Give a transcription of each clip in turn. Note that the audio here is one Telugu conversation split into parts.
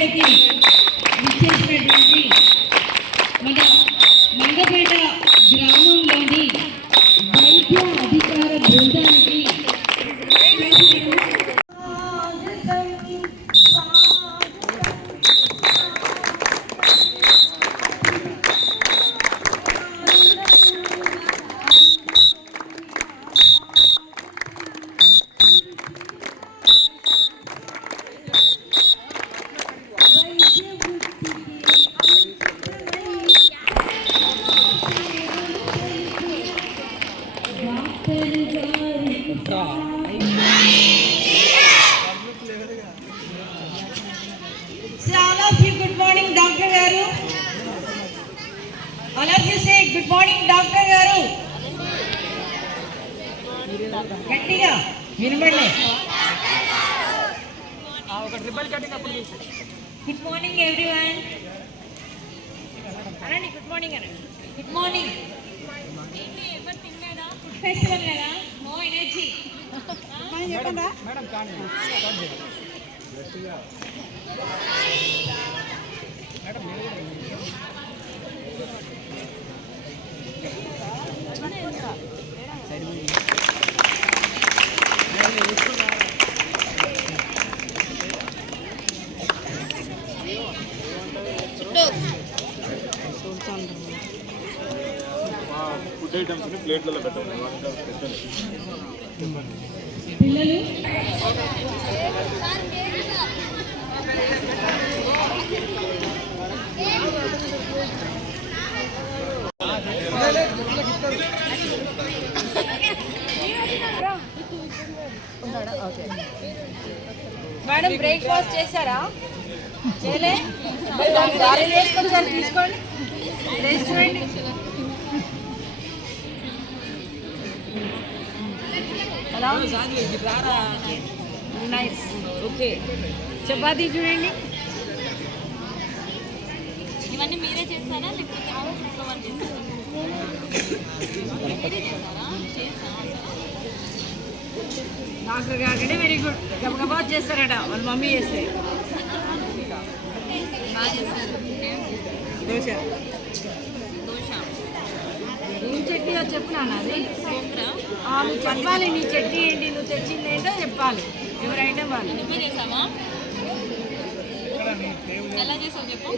మంగపేటకి విచ్చేసినటువంటి మన మంగపేట గ్రామంలోని వైద్య అధికార బృందానికి గుడ్ మార్నింగ్ డాక్టర్ గారు. గట్టిగా వినబడలే. Good morning everyone. అనండి గుడ్ మార్నింగ్ అనండి. Good morning. ఎవరు తినలేదా? ఫుడ్ ఫెస్టివల్ కదా, నో ఎనర్జీ. చెప్పండి మేడం. ఫుడ్ ఐటమ్స్ ప్లేట్లలో పెట్టండి. పిల్లలు మేడం బ్రేక్ఫాస్ట్ చేశారా? చేయలే? వేసుకొచ్చారు, తీసుకోండి, టేస్ట్ చూడండి. Hello nice. ఓకే, చపాతీ చూడండి. ఇవన్నీ మీరే చేస్తారా లేకపోతే ఇంట్లో వాళ్ళు చేస్తారా? మీరే చేస్తారా? డాక్టర్ కాకండి, వెరీ గుడ్. గబగబా చేస్తారట వాళ్ళ మమ్మీ చేస్తే. బాగా చేస్తారు. దోశ దోశ ఏం చట్నీ చెప్పు నాన్న. అది గోంగూర. నువ్వు చెప్పాలి, నీ చట్నీ ఏంటి, నువ్వు తెచ్చింది ఏంటో చెప్పాలి. ఎవరి ఐటమ్ వాళ్ళు. నువ్వే చేసావా? ఎలా చేసావు చెప్పు.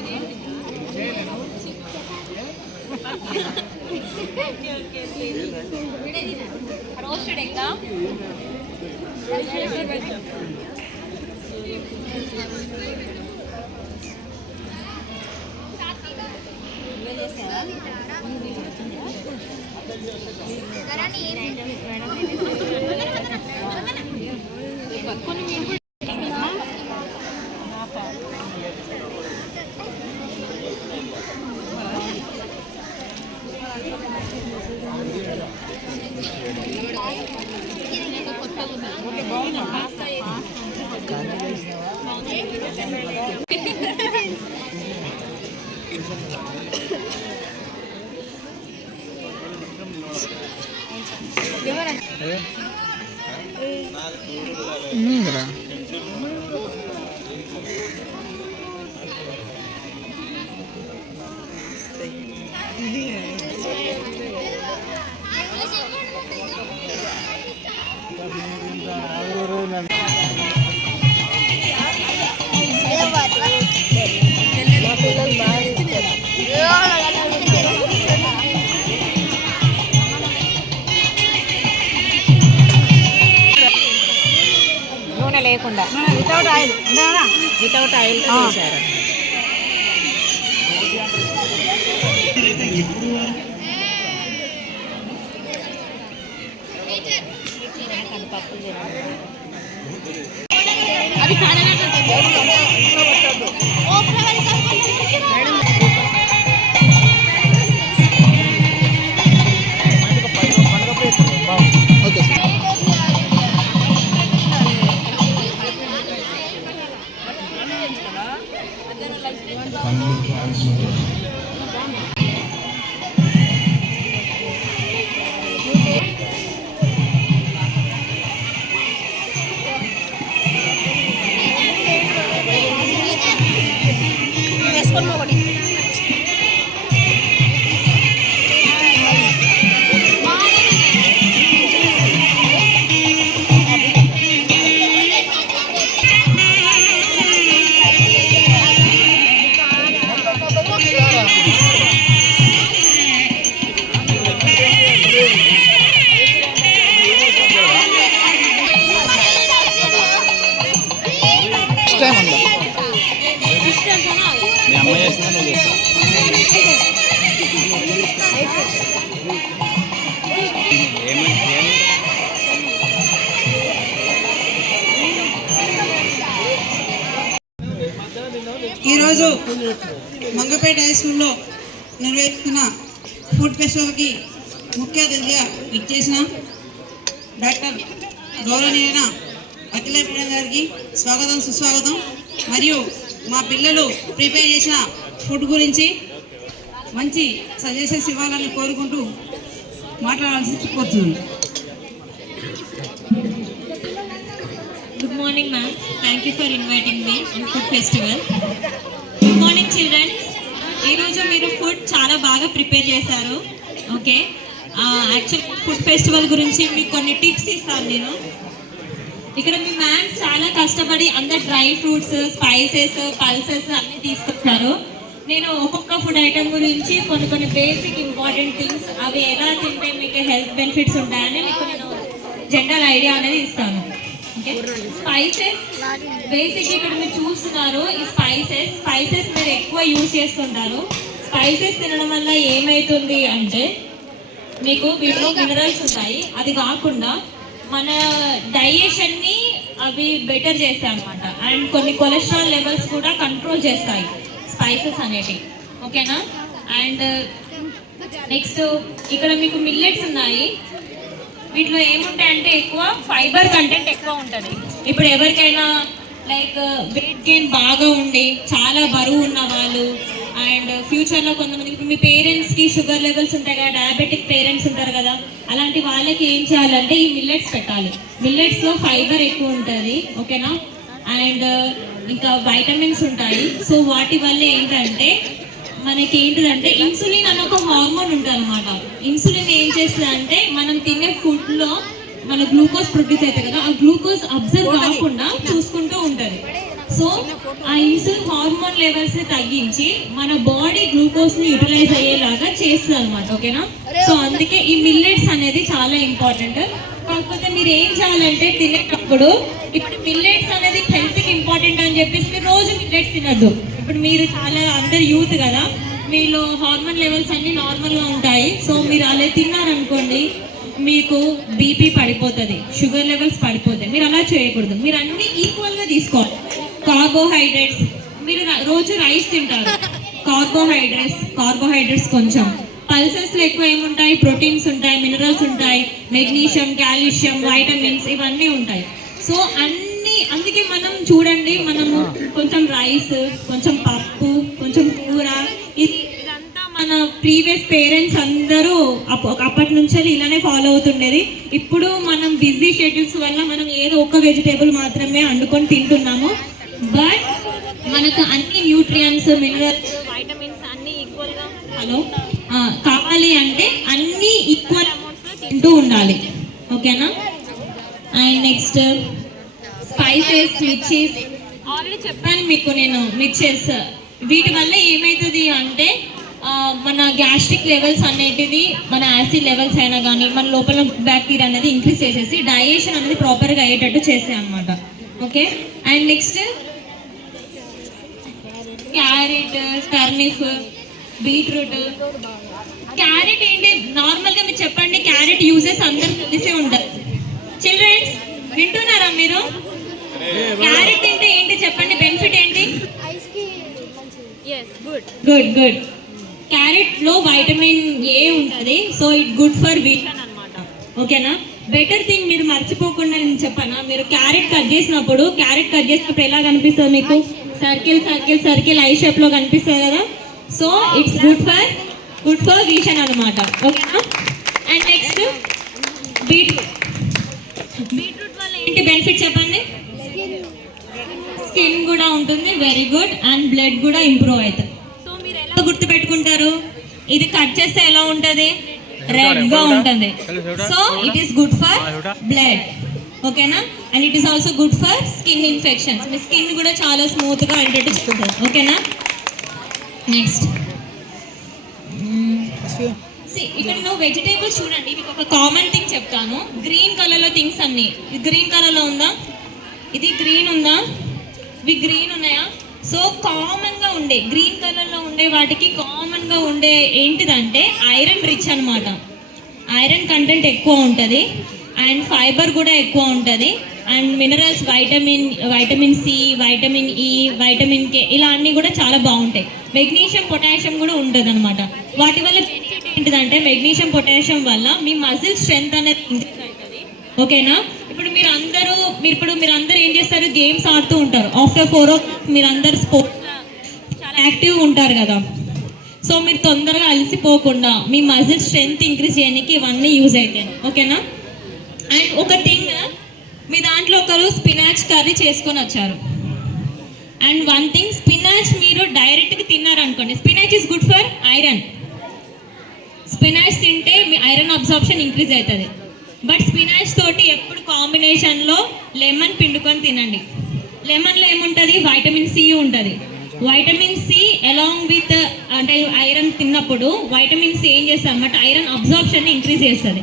ఇదేంటి? రోస్టెడ్ ఎగ్గా? కొన్ని నూనె లేకుండా వితౌట్ ఆయిల్, వితౌట్ ఆయిల్ చేశారు. అది ఈరోజు మంగపేట హై స్కూల్లో నిర్వహిస్తున్న ఫుడ్ ఫెస్టివల్కి ముఖ్య అతిథిగా ఇచ్చేసిన డాక్టర్ గౌరవనీయన అఖిల మేడం గారికి స్వాగతం సుస్వాగతం. మరియు మా పిల్లలు ప్రిపేర్ చేసిన ఫుడ్ గురించి మంచి సజెషన్స్ ఇవ్వాలని కోరుకుంటూ మాట్లాడాల్సి కోరుతున్నాను. Good morning, ma'am. Thank you for inviting me on food festival. Good morning, children. ఈ రోజు మీరు ఫుడ్ చాలా బాగా ప్రిపేర్ చేశారు. ఓకే, యాక్చువల్ ఫుడ్ ఫెస్టివల్ గురించి మీకు కొన్ని టిప్స్ ఇస్తాను నేను. ఇక్కడ మీ మ్యామ్స్ చాలా కష్టపడి అందరు డ్రై ఫ్రూట్స్, స్పైసెస్, పల్సెస్ అన్నీ తీసుకొచ్చారు. నేను ఒక్కొక్క ఫుడ్ ఐటమ్ గురించి కొన్ని బేసిక్ ఇంపార్టెంట్ థింగ్స్, అవి ఎలా తింటే మీకు హెల్త్ బెనిఫిట్స్ ఉంటాయని మీకు నేను జనరల్ ఐడియా అనేది ఇస్తాను. స్పైసెస్ బేసిక్ ఇక్కడ మీరు చూస్తున్నారు. ఈ స్పైసెస్ మీరు ఎక్కువ యూజ్ చేస్తుంటారు. స్పైసెస్ తినడం వల్ల ఏమవుతుంది అంటే మీకు వీటిలో మినరల్స్ ఉంటాయి. అది కాకుండా మన డైజెషన్ని అవి బెటర్ చేస్తాయి అన్నమాట. అండ్ కొన్ని కొలెస్ట్రాల్ లెవెల్స్ కూడా కంట్రోల్ చేస్తాయి స్పైసెస్ అనేవి. ఓకేనా? అండ్ నెక్స్ట్ ఇక్కడ మీకు మిల్లెట్స్ ఉన్నాయి. వీటిలో ఏముంటాయంటే ఎక్కువ ఫైబర్ కంటెంట్ ఎక్కువ ఉంటుంది. ఇప్పుడు ఎవరికైనా లైక్ వెయిట్ గెయిన్ బాగా ఉండి చాలా బరువు ఉన్న వాళ్ళు, అండ్ ఫ్యూచర్లో కొంతమంది ఇప్పుడు మీ పేరెంట్స్కి షుగర్ లెవెల్స్ ఉంటాయి కదా, డయాబెటిక్ పేరెంట్స్ ఉంటారు కదా, అలాంటి వాళ్ళకి ఏం చేయాలంటే ఈ మిల్లెట్స్ పెట్టాలి. మిల్లెట్స్లో ఫైబర్ ఎక్కువ ఉంటుంది. ఓకేనా? అండ్ ఇంకా వైటమిన్స్ ఉంటాయి. సో వాటి వల్ల ఏంటంటే మనకి ఏంటిదంటే ఇన్సులిన్ అనే ఒక హార్మోన్ ఉంటుంది అనమాట. ఇన్సులిన్ ఏం చేస్తుంది అంటే మనం తినే ఫుడ్లో మన గ్లూకోజ్ ప్రొడ్యూస్ అవుతుంది కదా, ఆ గ్లూకోజ్ అబ్జర్వ్ కాకుండా చూసుకుంటూ ఉంటుంది. సో ఆ ఇన్సులిన్ హార్మోన్ లెవెల్స్ని తగ్గించి మన బాడీ గ్లూకోజ్ని యూటిలైజ్ అయ్యేలాగా చేస్తుంది అనమాట. ఓకేనా? సో అందుకే ఈ మిల్లెట్స్ అనేది చాలా ఇంపార్టెంట్. కాకపోతే మీరు ఏం చేయాలంటే తినేటప్పుడు ఇప్పుడు మిల్లెట్స్ అనేది హెల్త్కి ఇంపార్టెంట్ అని చెప్పేసి మీరు రోజు మిల్లెట్స్ తినద్దు. ఇప్పుడు మీరు చాలా అందరు యూత్ కదా, మీలో హార్మోన్ లెవెల్స్ అన్నీ నార్మల్గా ఉంటాయి. సో మీరు అలా తిన్నారనుకోండి మీకు బీపీ పడిపోతుంది, షుగర్ లెవెల్స్ పడిపోతాయి. మీరు అలా చేయకూడదు. మీరు అన్నీ ఈక్వల్గా తీసుకోవాలి. కార్బోహైడ్రేట్స్ మీరు రోజు రైస్ తింటారు, కార్బోహైడ్రేట్స్ కొంచెం. పల్సెస్లో ఎక్కువ ఏముంటాయి? ప్రోటీన్స్ ఉంటాయి, మినరల్స్ ఉంటాయి, మెగ్నీషియం, కాల్షియం, వైటమిన్స్ ఇవన్నీ ఉంటాయి. సో అందుకే మనం చూడండి, మనము కొంచెం రైస్, కొంచెం పప్పు, కొంచెం కూర, ఇదంతా మన ప్రీవియస్ పేరెంట్స్ అందరూ అప్పటి నుంచి ఇలానే ఫాలో అవుతుండేది. ఇప్పుడు మనం బిజీ షెడ్యూల్స్ వల్ల మనం ఏదో ఒక వెజిటేబుల్ మాత్రమే వండుకొని తింటున్నాము. బట్ మనకు అన్ని న్యూట్రియంట్స్, మినరల్స్, వైటమిన్స్ అన్ని ఈక్వల్గా కావాలి అంటే అన్ని ఈక్వల్ అమౌంట్స్లో తింటూ ఉండాలి. ఓకేనా? And next spices, mirchis already చెప్పాను మీకు నేను. మిర్చెస్ వీటి వల్ల ఏమవుతుంది అంటే మన గ్యాస్ట్రిక్ లెవెల్స్ అనేటిది, మన యాసిడ్ లెవెల్స్ అయినా కానీ మన లోపల బ్యాక్టీరియా అనేది ఇంక్రీజ్ చేసేసి డైజెషన్ అనేది ప్రాపర్గా అయ్యేటట్టు చేస్తాయి అన్నమాట. Okay? And next carrot, turnip, beetroot. Carrot ఏంటి నార్మల్గా మీరు చెప్పండి, క్యారెట్ యూజెస్ అందరికి తెలిసే ఉంటారు. చిల్డ్రన్స్ వింటున్నారా మీరు? క్యారెట్ తింటే ఏంటి చెప్పండి, బెనిఫిట్ ఏంటి? గుడ్. క్యారెట్ లో వైటమిన్ ఏ ఉంటుంది. So it good for vision అన్నమాట. ఓకేనా? బెటర్ థింగ్ మీరు మర్చిపోకుండా నేను చెప్పనా, మీరు క్యారెట్ కట్ చేసినప్పుడు ఎలా కనిపిస్తుంది మీకు? సర్కిల్ ఐ షేప్ లో కనిపిస్తుంది కదా. So it's good for vision అనమాట. ఓకేనా? అండ్ నెక్స్ట్ బీట్రూట్ వల్ల ఏంటి బెనిఫిట్ చెప్పండి? స్కిన్ కూడా ఉంటుంది, వెరీ గుడ్. అండ్ బ్లడ్ కూడా ఇంప్రూవ్ అవుతుంది. సో మీరు ఎలా గుర్తుపెట్టుకుంటారు? ఇది కట్ చేస్తే ఎలా ఉంటుంది? రెడ్ గా ఉంటుంది. So it is good for blood. ఓకేనా? And it is also good for skin infections. మీ స్కిన్ కూడా చాలా స్మూత్ గా అయ్యేటట్టు చూస్తుంది. ఓకేనా? నెక్స్ట్ ఇక్కడ నువ్వు వెజిటేబుల్స్ చూడండి. మీకు ఒక కామన్ థింగ్ చెప్తాను. గ్రీన్ కలర్ లో థింగ్స్ అన్ని గ్రీన్ కలర్ లో ఉందా? ఇది గ్రీన్ ఉందా? ఇవి గ్రీన్ ఉన్నాయా? సో కామన్ గా ఉండే గ్రీన్ కలర్ లో ఉండే వాటికి కామన్ గా ఉండే ఏంటిదంటే ఐరన్ రిచ్ అనమాట. ఐరన్ కంటెంట్ ఎక్కువ ఉంటుంది అండ్ ఫైబర్ కూడా ఎక్కువ ఉంటుంది and minerals vitamin C, vitamin E, vitamin K ఇలా అన్నీ కూడా చాలా బాగుంటాయి. మెగ్నీషియం, పొటాషియం కూడా ఉంటుంది అనమాట. వాటి వల్ల బెనిఫిట్ ఏంటిదంటే మెగ్నీషియం, పొటాషియం వల్ల మీ మజిల్ స్ట్రెంత్ అనేది ఇంక్రీజ్ అవుతుంది. ఓకేనా? ఇప్పుడు మీరందరూ ఏం చేస్తారు, గేమ్స్ ఆడుతూ ఉంటారు. ఆఫ్టర్ 4 o'clock మీరందరూ స్పోర్ట్స్ చాలా యాక్టివ్గా ఉంటారు కదా. సో మీరు తొందరగా అలసిపోకుండా మీ మజిల్ స్ట్రెంత్ ఇంక్రీజ్ చేయడానికి ఇవన్నీ యూజ్ అవుతాయి. ఓకేనా? అండ్ ఒక థింగ్, మీ దాంట్లో ఒకరు స్పినాచ్ కర్రీ చేసుకొని వచ్చారు. అండ్ వన్ థింగ్, స్పినాచ్ మీరు డైరెక్ట్గా తిన్నారనుకోండి, spinach is good for iron. Spinach తింటే మీ ఐరన్ అబ్జార్ప్షన్ ఇంక్రీజ్ అవుతుంది. బట్ స్పినాచ్ తోటి ఎప్పుడు కాంబినేషన్లో లెమన్ పిండుకొని తినండి. లెమన్లో ఏముంటుంది, వైటమిన్ సి ఉంటుంది. వైటమిన్ సి అలాంగ్ విత్ అంటే ఐరన్ తిన్నప్పుడు వైటమిన్ సి ఏం చేస్తుంది అన్నమాట, ఐరన్ అబ్జార్ప్షన్ ఇంక్రీజ్ చేస్తుంది.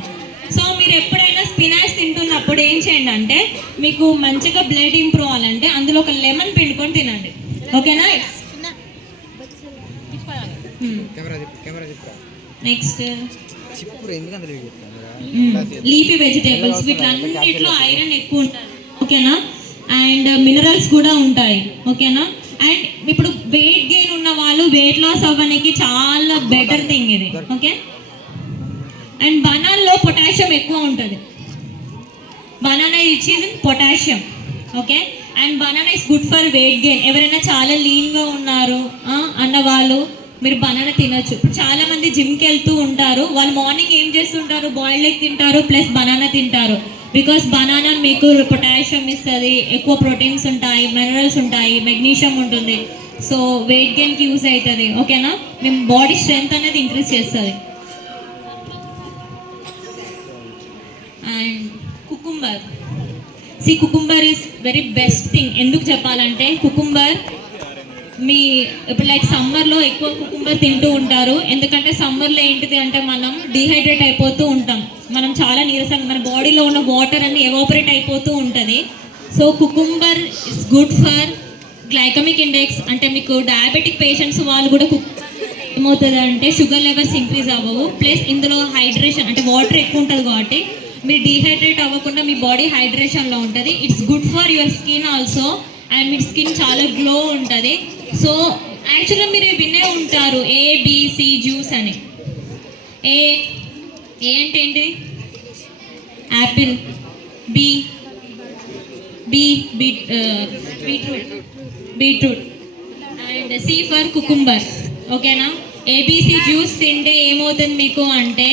సో మీరు ఎప్పుడైనా స్పినాచ్ తింటున్నప్పుడు ఏం చేయండి అంటే, మీకు మంచిగా బ్లడ్ ఇంప్రూవ్ అవ్వాలంటే అందులో ఒక లెమన్ పిండుకొని తినండి. ఓకేనా? నెక్స్ట్ లీఫీ వెజిటేబుల్స్, వీటిలన్నిటిలో ఐరన్ ఎక్కువ ఉంటుంది. ఓకేనా? అండ్ మినరల్స్ కూడా ఉంటాయి. ఓకేనా? అండ్ ఇప్పుడు వెయిట్ గెయిన్ ఉన్న వాళ్ళు వెయిట్ లాస్ అవ్వడానికి చాలా బెటర్ థింగ్ ఇది. ఓకే? అండ్ బనానాలో పొటాషియం ఎక్కువ ఉంటుంది. Banana is in potassium. Okay? And banana is good for weight gain. ఎవరైనా చాలా లీన్గా ఉన్నారు అన్న వాళ్ళు మీరు బనానా తినొచ్చు. ఇప్పుడు చాలా మంది జిమ్కి వెళ్తూ ఉంటారు, వాళ్ళు మార్నింగ్ ఏం చేస్తుంటారు, బాయిల్డ్ ఎగ్ తింటారు ప్లస్ బనానా తింటారు. బికాస్ బనానా మీకు పొటాషియం ఇస్తుంది, ఎక్కువ ప్రోటీన్స్ ఉంటాయి, మినరల్స్ ఉంటాయి, మెగ్నీషియం ఉంటుంది. సో వెయిట్ గెయిన్కి యూజ్ అవుతుంది. ఓకేనా? మేము బాడీ స్ట్రెంగ్త్ అనేది ఇంక్రీజ్ చేస్తుంది. And cucumber is very best thing. ఎందుకు చెప్పాలంటే కుకుంబర్ మీ ఇప్పుడు లైక్ సమ్మర్లో ఎక్కువ కుకుంబర్ తింటూ ఉంటారు. ఎందుకంటే సమ్మర్లో ఏంటిది అంటే మనం డిహైడ్రేట్ అయిపోతూ ఉంటాం, మనం చాలా నీరసంగా, మన బాడీలో ఉన్న వాటర్ అన్ని ఎవాపరేట్ అయిపోతూ ఉంటుంది. So cucumber is good for glycemic index. అంటే మీకు డయాబెటిక్ పేషెంట్స్ వాళ్ళు కూడా ఏమవుతుంది అంటే షుగర్ లెవెల్స్ ఇంక్రీజ్ అవ్వవు. ప్లస్ ఇందులో హైడ్రేషన్ అంటే వాటర్ ఎక్కువ ఉంటుంది కాబట్టి మీరు డిహైడ్రేట్ అవ్వకుండా మీ బాడీ హైడ్రేషన్లో ఉంటుంది. It's good for your skin also. And me skin చాలా గ్లో ఉంటుంది. సో యాక్చువల్గా మీరు వినే ఉంటారు ఏబిసి జ్యూస్ అని. ఏ అంటే ఏంటి, apple. Beetroot. And C for cucumber. ఓకేనా? ఏబిసి జ్యూస్ తింటే ఏమవుతుంది మీకు అంటే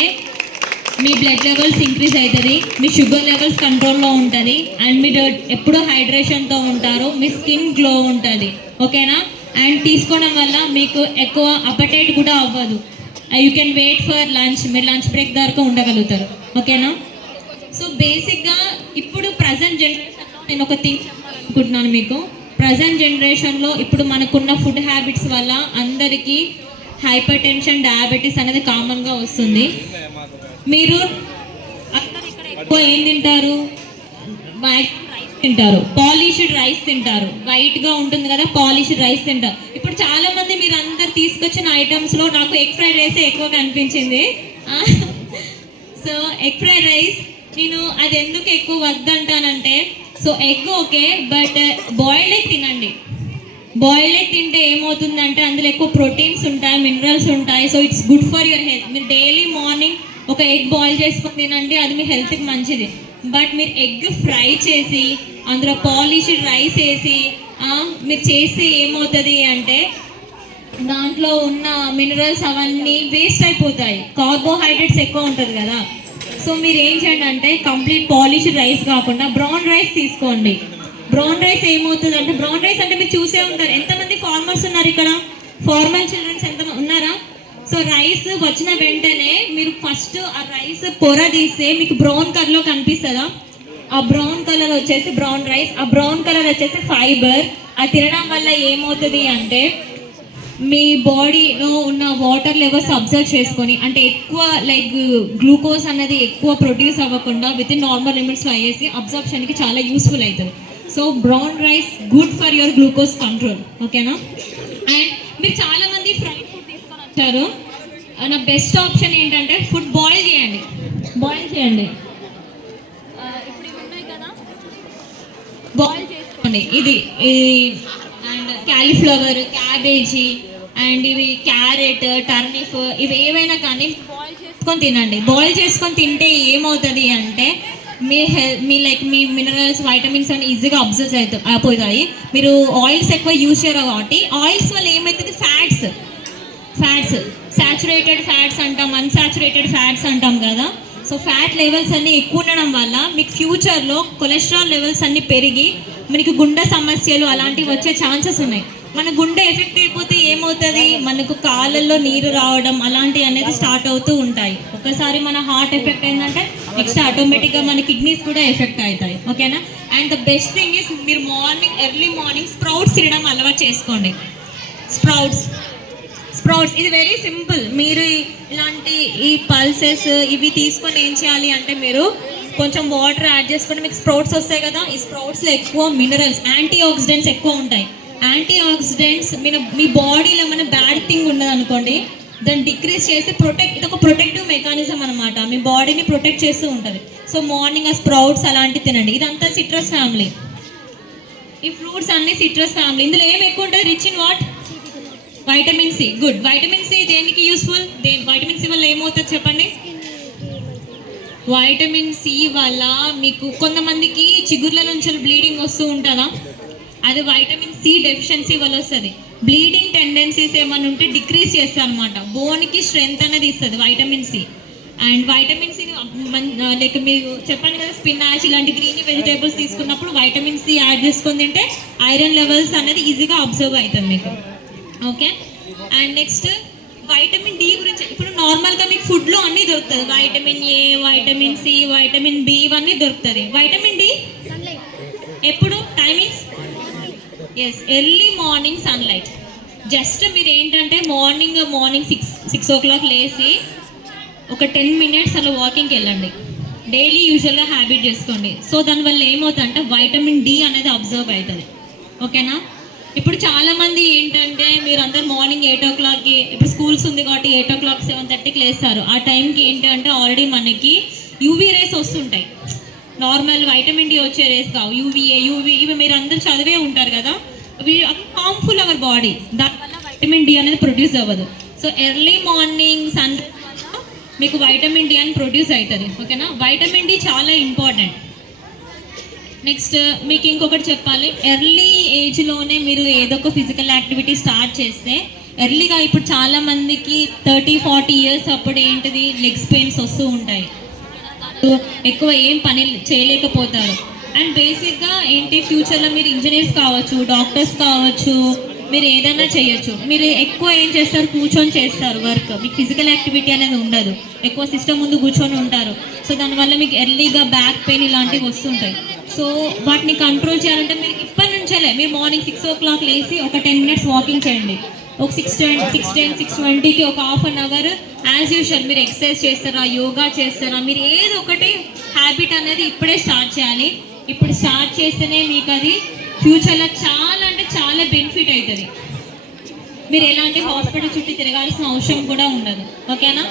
మీ బ్లడ్ లెవెల్స్ ఇంక్రీజ్ అవుతుంది, మీ షుగర్ లెవెల్స్ కంట్రోల్లో ఉంటుంది, అండ్ మీరు ఎప్పుడూ హైడ్రేషన్తో ఉంటారు, మీ స్కిన్ గ్లో ఉంటుంది. ఓకేనా? అండ్ తీసుకోవడం వల్ల మీకు ఎక్కువ అపటైట్ కూడా అవ్వదు. You can wait for lunch, మీరు లంచ్ బ్రేక్ దాకా ఉండగలుగుతారు. ఓకేనా? సో బేసిక్గా ఇప్పుడు ప్రజెంట్ జనరేషన్లో నేను ఒక థింగ్ చెప్పాలనుకుంటున్నాను మీకు. ప్రజెంట్ జనరేషన్లో ఇప్పుడు మనకున్న ఫుడ్ హ్యాబిట్స్ వల్ల అందరికీ హైపర్ టెన్షన్, డయాబెటీస్ అనేది కామన్గా వస్తుంది. మీరు అక్కడ ఇక్కడ ఎక్కువ ఏం తింటారు, రైస్ తింటారు, పాలిష్డ్ రైస్ తింటారు, వైట్గా ఉంటుంది కదా పాలిష్డ్ రైస్ తింటారు. ఇప్పుడు చాలా మంది మీరు అందరు తీసుకొచ్చిన ఐటమ్స్లో నాకు ఎగ్ ఫ్రైడ్ రైస్ ఎక్కువ కనిపించింది. సో ఎగ్ ఫ్రైడ్ రైస్ నేను అది ఎందుకు ఎక్కువ వద్దంటానంటే, so egg okay, but boiled egg తినండి. బాయిల్డ్ ఎగ్ తింటే ఏమవుతుందంటే అందులో ఎక్కువ ప్రోటీన్స్ ఉంటాయి, మినరల్స్ ఉంటాయి. So it's good for your health. మీరు డైలీ మార్నింగ్ ఒక ఎగ్ బాయిల్ చేసుకొని తినండి, అది మీ హెల్త్కి మంచిది. బట్ మీరు ఎగ్ ఫ్రై చేసి అందులో పాలిష్డ్ రైస్ వేసి మీరు చేస్తే ఏమవుతుంది అంటే దాంట్లో ఉన్న మినరల్స్ అవన్నీ వేస్ట్ అయిపోతాయి, కార్బోహైడ్రేట్స్ ఎక్కువ ఉంటుంది కదా. సో మీరు ఏం చేయండి అంటే కంప్లీట్ పాలిష్డ్ రైస్ కాకుండా బ్రౌన్ రైస్ తీసుకోండి. బ్రౌన్ రైస్ ఏమవుతుంది అంటే, బ్రౌన్ రైస్ అంటే మీరు చూసే ఉంటారు, ఎంతమంది ఫార్మర్స్ ఉన్నారు ఇక్కడ, ఫార్మర్ చిల్డ్రన్స్ ఎంత ఉన్నారా? సో రైస్ వచ్చిన వెంటనే మీరు ఫస్ట్ ఆ రైస్ పొర తీస్తే మీకు బ్రౌన్ కలర్లో కనిపిస్తుందా? ఆ బ్రౌన్ కలర్ వచ్చేసి బ్రౌన్ రైస్, ఆ బ్రౌన్ కలర్ వచ్చేసి ఫైబర్. అది తినడం వల్ల ఏమవుతుంది అంటే మీ బాడీలో ఉన్న వాటర్ లెవెల్స్ అబ్జర్వ్ చేసుకొని, అంటే ఎక్కువ లైక్ గ్లూకోజ్ అనేది ఎక్కువ ప్రొడ్యూస్ అవ్వకుండా విత్ ఇన్ నార్మల్ లిమిట్స్లో అయ్యేసి అబ్జర్ప్షన్కి చాలా యూస్ఫుల్ అవుతుంది. So brown rice good for your glucose control. ఓకేనా? అండ్ మీరు చాలామంది ఫ్రైడ్ ఫుడ్ తీసుకొని వచ్చారు. నా బెస్ట్ ఆప్షన్ ఏంటంటే ఫుడ్ బాయిల్ చేయండి. ఇప్పుడు ఇవి ఉన్నాయి కదా, బాయిల్ చేసుకోండి. ఇది అండ్ క్యాలీఫ్లవర్, క్యాబేజీ అండ్ ఇవి క్యారెట్, టర్నిప్, ఇవి ఏవైనా కానీ బాయిల్ చేసుకొని తినండి. బాయిల్ చేసుకొని తింటే ఏమవుతుంది అంటే మీ మినరల్స్, వైటమిన్స్ అని ఈజీగా అబ్జర్వ్ అయిపోతాయి. మీరు ఆయిల్స్ ఎక్కువ యూజ్ చేయరు కాబట్టి ఆయిల్స్ వల్ల ఏమవుతుంది, ఫ్యాట్స్ సాచురేటెడ్ ఫ్యాట్స్ అంటాం, అన్సాచురేటెడ్ ఫ్యాట్స్ అంటాం కదా. సో ఫ్యాట్ లెవెల్స్ అన్నీ ఎక్కువ ఉండడం వల్ల మీకు ఫ్యూచర్లో కొలెస్ట్రాల్ లెవెల్స్ అన్నీ పెరిగి మనకి గుండె సమస్యలు అలాంటివి వచ్చే ఛాన్సెస్ ఉన్నాయి. మన గుండె ఎఫెక్ట్ అయిపోతే ఏమవుతుంది, మనకు కాళ్ళల్లో నీరు రావడం అలాంటివి అనేది స్టార్ట్ అవుతూ ఉంటాయి. ఒకసారి మన హార్ట్ ఎఫెక్ట్ అయిందంటే నెక్స్ట్ ఆటోమేటిక్గా మన కిడ్నీస్ కూడా ఎఫెక్ట్ అవుతాయి. ఓకేనా. And the best thing is మీరు ఎర్లీ మార్నింగ్ స్ప్రౌట్స్ తినడం అలవాటు చేసుకోండి. స్ప్రౌట్స్ ఇది వెరీ సింపుల్. మీరు ఇలాంటి ఈ పల్సెస్ ఇవి తీసుకొని ఏం చేయాలి అంటే మీరు కొంచెం వాటర్ యాడ్ చేసుకొని మీకు స్ప్రౌట్స్ వస్తాయి కదా, ఈ స్ప్రౌట్స్లో ఎక్కువ మినరల్స్, యాంటీ ఆక్సిడెంట్స్ ఎక్కువ ఉంటాయి. యాంటీ ఆక్సిడెంట్స్ మీ బాడీలో ఏమైనా బ్యాడ్ థింగ్ ఉన్నది అనుకోండి, దాన్ని డిక్రీజ్ చేసి ఇది ఒక ప్రొటెక్టివ్ మెకానిజం అనమాట, మీ బాడీని ప్రొటెక్ట్ చేస్తూ ఉంటుంది. సో మార్నింగ్ ఆ స్ప్రౌట్స్ అలాంటివి తినండి. ఇదంతా సిట్రస్ ఫ్యామిలీ, ఈ ఫ్రూట్స్ అన్ని సిట్రస్ ఫ్యామిలీ. ఇందులో ఏం ఎక్కువ ఉంటుంది, rich in what, vitamin C. Good. Vitamin C దేనికి యూస్ఫుల్, వైటమిన్ సి వల్ల ఏమవుతుంది చెప్పండి. వైటమిన్ సి వల్ల మీకు కొంతమందికి చిగుర్ల నుంచి బ్లీడింగ్ వస్తూ ఉంటుందా, అది వైటమిన్ సి డెఫిషియన్సీ వల్ల వస్తుంది. బ్లీడింగ్ టెండెన్సీస్ ఏమైనా ఉంటే డిక్రీజ్ చేస్తుంది అనమాట, బోన్కి స్ట్రెంగ్త్ అనేది ఇస్తుంది vitamin C. And vitamin C like మీరు చెప్పండి కదా, స్పినాచ్ ఇలాంటి గ్రీన్ వెజిటేబుల్స్ తీసుకున్నప్పుడు వైటమిన్ సి యాడ్ చేసుకొని తింటే ఐరన్ లెవెల్స్ అనేది ఈజీగా అబ్జర్వ్ అవుతుంది మీకు. Okay. And next vitamin D గురించి. ఇప్పుడు నార్మల్గా మీకు ఫుడ్లో అన్నీ దొరుకుతుంది, vitamin A, vitamin C, vitamin B, ఇవన్నీ దొరుకుతుంది. వైటమిన్ డి ఎప్పుడు, timings, yes, early morning sunlight. Just మీరు ఏంటంటే మార్నింగ్ 6 o'clock లేచి ఒక 10 minutes అలా వాకింగ్కి వెళ్ళండి. డైలీ యూజువల్గా హ్యాబిట్ చేసుకోండి. సో దానివల్ల ఏమవుతుందంటే వైటమిన్ డి అనేది అబ్జర్వ్ అవుతుంది. ఓకేనా. ఇప్పుడు చాలామంది ఏంటంటే మీరు అందరు మార్నింగ్ 8 o'clockకి, ఇప్పుడు స్కూల్స్ ఉంది కాబట్టి 8 o'clock 7:30కి లేస్తారు. ఆ టైంకి ఏంటంటే ఆల్రెడీ మనకి యూవీ రేస్ వస్తుంటాయి, నార్మల్ వైటమిన్ డి వచ్చే రేస్ కావు, యూవీఏ, ఇవి మీరు అందరు చదివే ఉంటారు కదా, ఇవి హార్మ్ఫుల్ అవర్ బాడీ, దానివల్ల వైటమిన్ డి అనేది ప్రొడ్యూస్ అవ్వదు. సో ఎర్లీ మార్నింగ్ సన్ మీకు వైటమిన్ డి అని ప్రొడ్యూస్ అవుతుంది. ఓకేనా. వైటమిన్ డి చాలా ఇంపార్టెంట్. నెక్స్ట్ మీకు ఇంకొకటి చెప్పాలి, ఎర్లీ ఏజ్లోనే మీరు ఏదో ఒక ఫిజికల్ యాక్టివిటీ స్టార్ట్ చేస్తే ఎర్లీగా, ఇప్పుడు చాలామందికి 30-40 years అప్పుడు ఏంటిది లెగ్స్ పెయిన్స్ వస్తూ ఉంటాయి, ఎక్కువ ఏం పని చేయలేకపోతారు. అండ్ బేసిక్గా ఏంటి, ఫ్యూచర్లో మీరు ఇంజనీర్స్ కావచ్చు, డాక్టర్స్ కావచ్చు, మీరు ఏదైనా చేయొచ్చు. మీరు ఎక్కువ ఏం చేస్తారు, కూర్చొని చేస్తారు వర్క్, మీకు ఫిజికల్ యాక్టివిటీ అనేది ఉండదు, ఎక్కువ సిస్టమ్ ముందు కూర్చొని ఉంటారు. సో దానివల్ల మీకు ఎర్లీగా బ్యాక్ పెయిన్ ఇలాంటివి వస్తుంటాయి. సో వాటిని కంట్రోల్ చేయాలంటే మీరు ఇప్పటి నుంచే మీరు మార్నింగ్ 6 o'clock లేచి ఒక 10 minutes వాకింగ్ చేయండి. ఒక 6:10, 6:20కి ఒక ½ an hour యాజ్ యూజువల్ మీరు ఎక్సర్సైజ్ చేస్తారా, యోగా చేస్తారా, మీరు ఏదో ఒకటి హ్యాబిట్ అనేది ఇప్పుడే స్టార్ట్ చేయాలి. ఇప్పుడు స్టార్ట్ చేస్తేనే మీకు అది ఫ్యూచర్లో చాలా అంటే చాలా బెనిఫిట్ అవుతుంది. మీరు ఎలాంటి హాస్పిటల్ చుట్టూ తిరగాల్సిన అవసరం కూడా ఉండదు. ఓకేనా.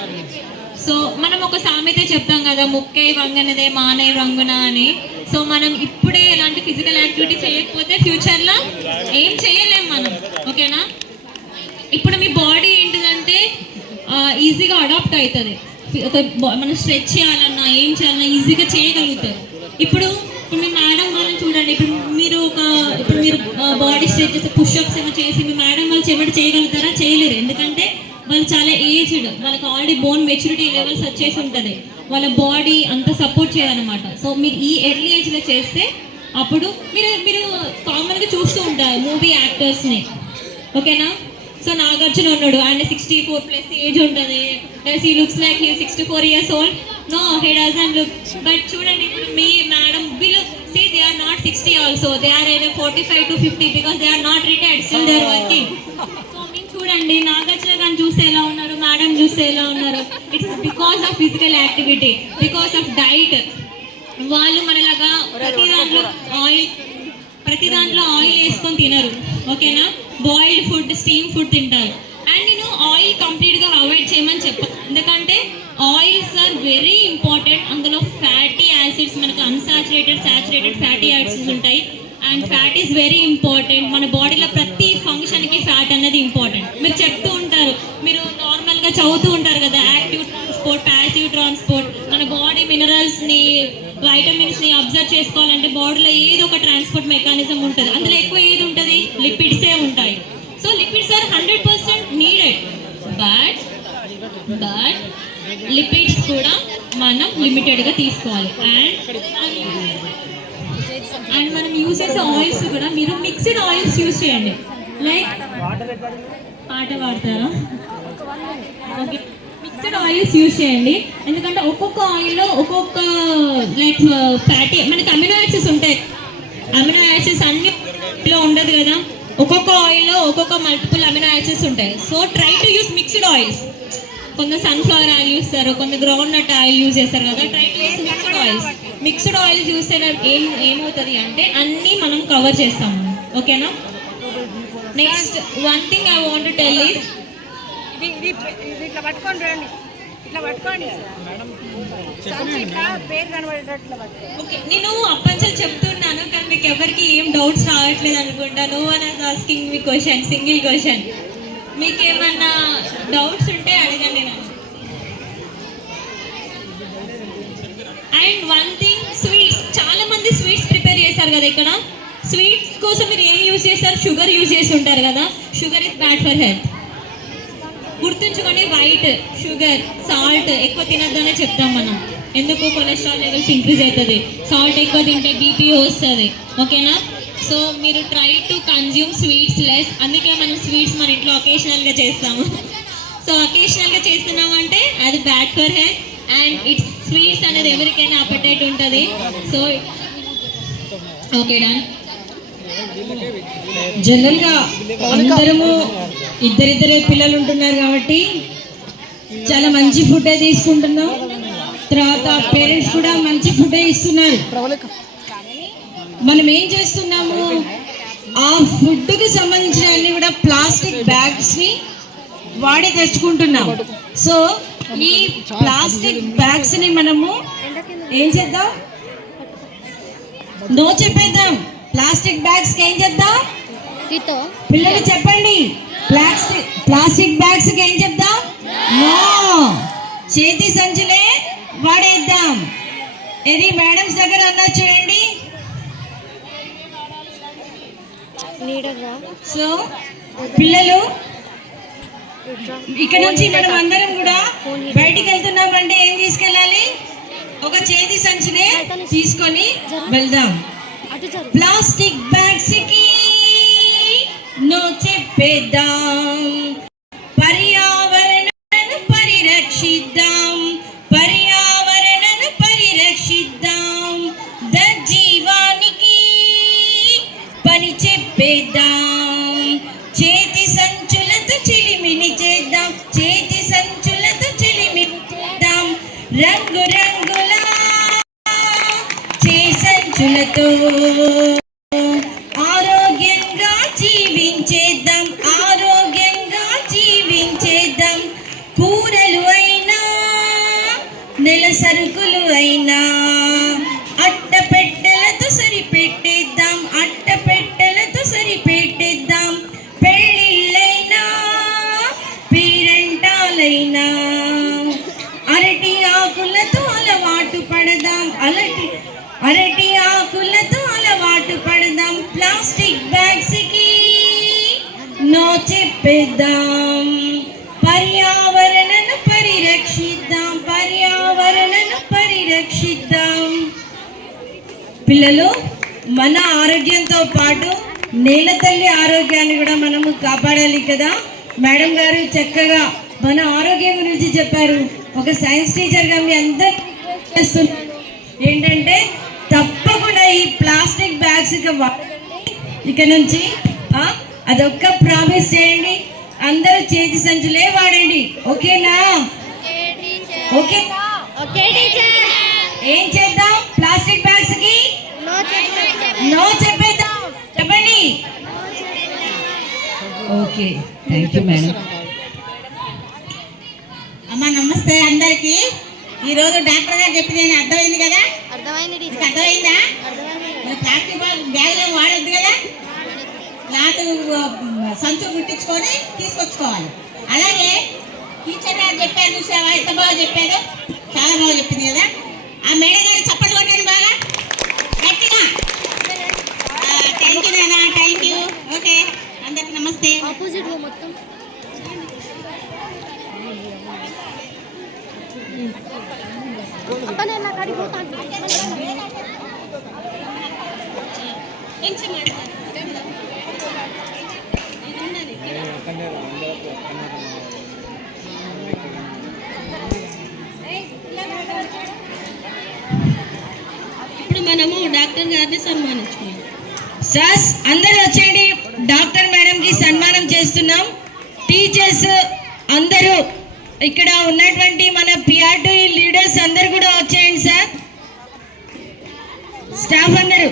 సో మనం ఒక సామెత చెప్తాం కదా, ముక్కై వంగనదే మానై రంగున అని. సో మనం ఇప్పుడే ఎలాంటి ఫిజికల్ యాక్టివిటీ చేయకపోతే ఫ్యూచర్లో ఏం చేయలేం మనం. ఓకేనా. ఇప్పుడు మీ బాడీ ఏంటిదంటే ఈజీగా అడాప్ట్ అవుతుంది. మనం స్ట్రెచ్ చేయాలన్నా ఏం చేయాలన్నా ఈజీగా చేయగలుగుతారు. ఇప్పుడు మీ మేడం వాళ్ళని చూడండి, ఇప్పుడు మీరు బాడీ స్ట్రెచ్ చేసి పుషప్స్ ఏమో చేసి మీ మేడం వాళ్ళు చేయగలుగుతారా, చేయలేరు. ఎందుకంటే వాళ్ళు చాలా ఏజ్డ్, వాళ్ళకి ఆల్రెడీ బోన్ మెచ్యూరిటీ లెవెల్స్ వచ్చేసి ఉంటుంది, వాళ్ళ బాడీ అంత సపోర్ట్ చేయాలన్నమాట. సో మీరు ఈ ఎర్లీ ఏజ్లో చేస్తే అప్పుడు మీరు కామన్గా చూస్తూ ఉంటారు మూవీ యాక్టర్స్ని. ఓకేనా. సో నాగార్జున ఉన్నాడు, ఆయన 64+ ఏజ్ ఉంటుంది. He looks like he 64 years old. No, he doesn't look. But చూడండి, ఇప్పుడు మీ మేడం వీళ్ళు see they are not 60 also. They are either 45 to 50 because they are not retired, still they are working. So మీరు చూడండి, నాగార్జున గారిని చూస్తే ఎలా ఉన్నారు, మేడం చూస్తే ఎలా ఉన్నారు. It's because of physical activity, because of diet. వాళ్ళు మనలాగా ప్రతి దాంట్లో ఆయిల్ వేసుకొని తినరు. ఓకేనా. బాయిల్డ్ ఫుడ్, స్టీమ్ ఫుడ్ తింటారు. అండ్ నేను ఆయిల్ కంప్లీట్గా అవాయిడ్ చేయమని చెప్పాను, ఎందుకంటే ఆయిల్స్ ఆర్ వెరీ ఇంపార్టెంట్. అందులో ఫ్యాటీ యాసిడ్స్, మనకు అన్సాచురేటెడ్, సాచురేటెడ్ ఫ్యాటీ యాసిడ్స్ ఉంటాయి. And fat is very important. మన బాడీలో ప్రతి ఫంక్షన్కి ఫ్యాట్ అనేది ఇంపార్టెంట్. మీరు చెప్తూ ఉంటారు, మీరు నార్మల్గా చదువుతూ ఉంటారు కదా, యాక్టివ్ ట్రాన్స్పోర్ట్, ప్యాసివ్ ట్రాన్స్పోర్ట్. మన బాడీ మినరల్స్ని, వైటమిన్స్ని అబ్జర్వ్ చేసుకోవాలంటే బాడీలో ఏదో ఒక ట్రాన్స్పోర్ట్ మెకానిజం ఉంటుంది. అందులో ఎక్కువ ఏది ఉంటుంది? లిపిడ్సే ఉంటాయి. So lipids are 100% needed. But lipids కూడా మనం లిమిటెడ్గా తీసుకోవాలి. అండ్ మనం యూజ్ చేసే ఆయిల్స్ కూడా మీరు మిక్స్డ్ ఆయిల్స్ యూజ్ చేయండి. లైక్ పాట పాడతారా? ఓకే, మిక్స్డ్ ఆయిల్స్ యూజ్ చేయండి. ఎందుకంటే ఒక్కొక్క ఆయిల్లో ఒక్కొక్క లైక్ ఫ్యాటీ, మనకి అమినో యాసిడ్స్ ఉంటాయి. అమినో యాసిడ్స్ అన్నిలో ఉండదు కదా, ఒక్కొక్క ఆయిల్లో ఒక్కొక్క మల్టిపుల్ అమినో యాసిడ్స్ ఉంటాయి. So try to use mixed oils. కొందరు సన్ఫ్లవర్ ఆయిల్ యూజ్ చేస్తారు, కొందరు గ్రౌండ్ నట్ ఆయిల్ యూజ్ చేస్తారు కదా. Try to use mixed oils. Mixed oils use చేయడం ఏమవుతుంది అంటే అన్నీ మనం కవర్ చేస్తాము. ఓకేనా? Next one thing I want to tell is, ఇట్లా పట్టుకోండి రండి, ఇట్లా పట్టుకోండి, ఇట్లా పేరు కనబడేటట్లు పట్టుకోండి. ఓకే, నేను అప్పంచలు చెప్తున్నాను కానీ మీకు ఎవరికి ఏం డౌట్స్ రావట్లేదు అనుకుంటా. No one is asking me question, single question. మీకు ఏమన్నా డౌట్స్ ఉంటే అడగండి నన్ను. And one thing, sweets. చాలా మంది స్వీట్స్ ప్రిపేర్ చేశారు కదా ఇక్కడ. స్వీట్స్ కోసం మీరు ఏం యూజ్ చేస్తారు? షుగర్ యూజ్ చేసి ఉంటారు కదా. Sugar is bad for health. గుర్తుంచుకోండి, వైట్ షుగర్, సాల్ట్ ఎక్కువ తినద్దనే చెప్తాం మనం. ఎందుకు? కొలెస్ట్రాల్ లెవెల్స్ ఇంక్రీజ్ అవుతుంది. సాల్ట్ ఎక్కువ తింటే బీపీ వస్తుంది. ఓకేనా? సో మీరు try to consume sweets less. అందుకే మనం స్వీట్స్ మన ఇంట్లో ఒకేషనల్గా చేస్తాము. సో ఒకేషనల్గా చేస్తున్నామంటే అది bad for health. And it's sweets అనేది ఎవరికైనా అపెటైట్ ఉంటుంది. So okay, done. జనరల్గా అందరము ఇద్దరిద్దరే పిల్లలు ఉంటున్నారు కాబట్టి చాలా మంచి ఫుడ్ తీసుకుంటున్నాం. తర్వాత పేరెంట్స్ కూడా మంచి ఫుడ్ ఇస్తున్నారు. మనం ఏం చేస్తున్నాము? ఆ ఫుడ్కి సంబంధించిన అన్ని కూడా ప్లాస్టిక్ బ్యాగ్స్ని వాడి తెచ్చుకుంటున్నాం. సో ఈ ప్లాస్టిక్ బ్యాగ్స్ని మనము ఏం చేద్దాం? నో చెప్పేద్దాం. ప్లాస్టిక్ బ్యాగ్స్కి ఏం చేద్దాం? పిల్లలు చెప్పండి, ప్లాస్టిక్ బ్యాగ్స్కి ఏం చెప్దాం? నో. చేతి సంచులే వాడేద్దాం. ఇది మేడమ్స్ దగ్గర అన్నా చూడండి. సో పిల్లలు, ఇక్కడ నుంచి మనం అందరం కూడా బయటికి వెళ్తున్నామంటే ఏం తీసుకెళ్ళాలి? ఒక చేతి సంచినే తీసుకొని వెళ్దాం. ప్లాస్టిక్ బ్యాగ్స్ కి నో చెప్పేద్దాం. పర్యావరణాన్ని పరిరక్షిద్దాం, పర్యావరణాన్ని పరిరక్షిద్దాం. జీవానికి పని చెప్పేద్దాం. చేతి సంచులతో చిలిమిని చేద్దాం, చేతి సంచులతో చిలిమిని చేద్దాం. రంగు రంగుల సంచులతో ఆరోగ్యంగా జీవించేద్దాం, ఆరోగ్యంగా జీవించేద్దాం. కూరలు అయినా నెల సరుకులు అయినా అట్టపెట్టెలతో సరిపెట్టేద్దాం, అట్టపెట్టెలతో సరిపెట్టేద్దాం. పెళ్ళిళ్ళైనా పేరంటాలైనా అరటి ఆకులతో అలవాటు పడదాం, అరటి ఆకులతో అలవాటు పడదాం. ప్లాస్టిక్ బ్యాగ్స్ కి నో చెప్పేద్దాం. పర్యావరణను పరిరక్షిద్దాం, పర్యావరణను పరిరక్షిద్దాం. పిల్లలు, మన ఆరోగ్యంతో పాటు నేల తల్లి ఆరోగ్యాన్ని కూడా మనము కాపాడాలి కదా. మేడం గారు చక్కగా మన ఆరోగ్యం గురించి చెప్పారు. ఒక సైన్స్ టీచర్గా మీ అందరూ చేస్తున్నారు ఏంటంటే తప్పకుండా ఈ ప్లాస్టిక్ బ్యాగ్స్ ఇక నుంచి అదొక్క ప్రామిస్ చేయండి. అందరూ చేతి సంచులే వాడండి. ఓకేనా? ఓకే, ఏం చేద్దాం? ప్లాస్టిక్ బ్యాగ్స్ కి నో చెప్పేద్దాం. చెప్పండి. Okay, thank you madam. అమ్మ నమస్తే అందరికి. ఈరోజు డాక్టర్ గారు చెప్పిన అర్థమైంది కదా? మీకు అర్థమైందా? మరి ప్లాస్టిక్ బ్యాగులు వాడొద్దు కదా, క్లాత్ సంచు కుట్టించుకొని తీసుకొచ్చుకోవాలి. అలాగే టీచర్ గారు చెప్పారు చూసావా, ఎంత బాగా చెప్పారు, చాలా బాగా చెప్పింది కదా. ఆ మేడం గారు చప్పట్లు కొట్టండి బాగా గట్టిగా. థ్యాంక్ యూ నాన్న, థ్యాంక్ యూ. ఓకే, అందరికి నమస్తే. ఆపోజిట్ మొత్తం అప్పనే నా కాడికి పోతాను. ఇప్పుడు మనము డాక్టర్ గారిని సన్మానించుకున్నాం. సార్ అందరూ వచ్చేయండి, డాక్టర్ మేడం కి సన్మానం చేస్తున్నాం. టీచర్స్ అందరూ, ఇక్కడ ఉన్నటువంటి మన పిఆర్టీ లీడర్స్ అందరు కూడా వచ్చేయండి సార్. స్టాఫ్ అందరూ,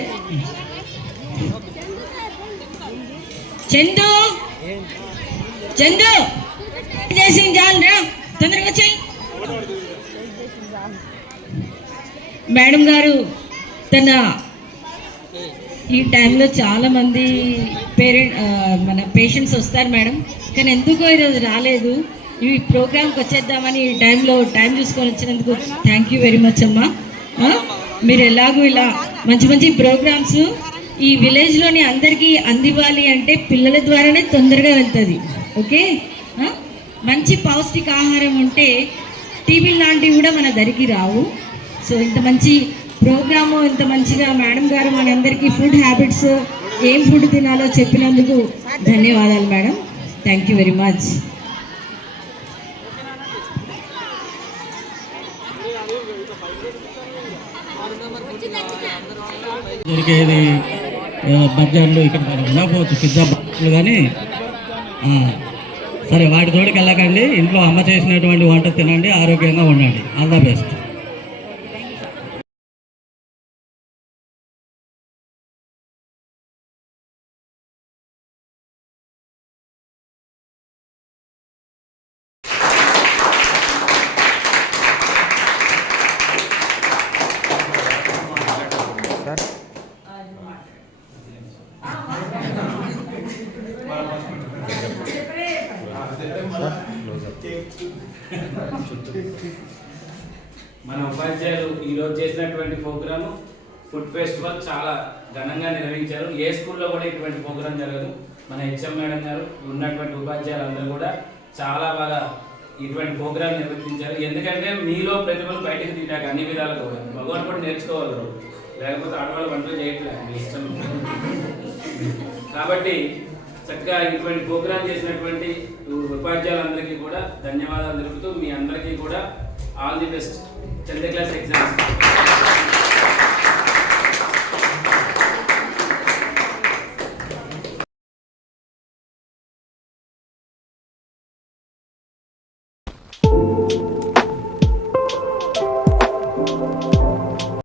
చందు చందు చేసి చాలు రా, తొందరగా వచ్చాయి. మేడం గారు తన ఈ టైంలో చాలా మంది మన పేషెంట్స్ వస్తారు మేడం, కానీ ఎందుకో ఈరోజు రాలేదు. ఈ ప్రోగ్రామ్కి వచ్చేద్దామని ఈ టైంలో టైం చూసుకొని వచ్చినందుకు థ్యాంక్ యూ వెరీ మచ్ అమ్మా. మీరు ఎలాగో ఇలా మంచి మంచి ప్రోగ్రామ్స్ ఈ విలేజ్లోని అందరికీ అందివ్వాలి అంటే పిల్లల ద్వారానే తొందరగా వెళ్తుంది. ఓకే, మంచి పౌష్టికాహారం ఉంటే టీవీ లాంటివి కూడా మన దరికి రావు. సో ఇంత మంచి ప్రోగ్రాము, ఇంత మంచిగా మేడం గారు మనందరికీ ఫుడ్ హ్యాబిట్స్, ఏం ఫుడ్ తినాలో చెప్పినందుకు ధన్యవాదాలు madam. Thank you very much. దొరికేది బర్గర్లు ఇక్కడ ఉండకపోవచ్చు, పిజ్జా బర్గర్లు, కానీ సరే వాటి తోడికి వెళ్ళకండి. ఇంట్లో అమ్మ చేసినటువంటి వంట తినండి, ఆరోగ్యంగా ఉండండి. All the best. మన ఉపాధ్యాయులు ఈరోజు చేసినటువంటి ప్రోగ్రాము ఫుడ్ ఫెస్టివల్ చాలా ఘనంగా నిర్వహించారు. ఏ స్కూల్లో కూడా ఇటువంటి ప్రోగ్రాం జరగదు. మన హెచ్ఎం మేడం గారు, ఉన్నటువంటి ఉపాధ్యాయులు అందరూ కూడా చాలా బాగా ఇటువంటి ప్రోగ్రాం నిర్వహించారు. ఎందుకంటే మీలో ప్రతిభలు బయటకు తీయడానికి అన్ని విధాలు కూడా భగవాన్ కూడా నేర్చుకోవాలి, లేకపోతే ఆడవాళ్ళు వంటలు చేయట్లేదు, మీ ఇష్టం. కాబట్టి చక్కగా ఇటువంటి ప్రోగ్రాం చేసినటువంటి ఉపాధ్యాయులందరికీ కూడా ధన్యవాదాలు తెలుపుతూ మీ అందరికీ కూడా all the best 10th class exams.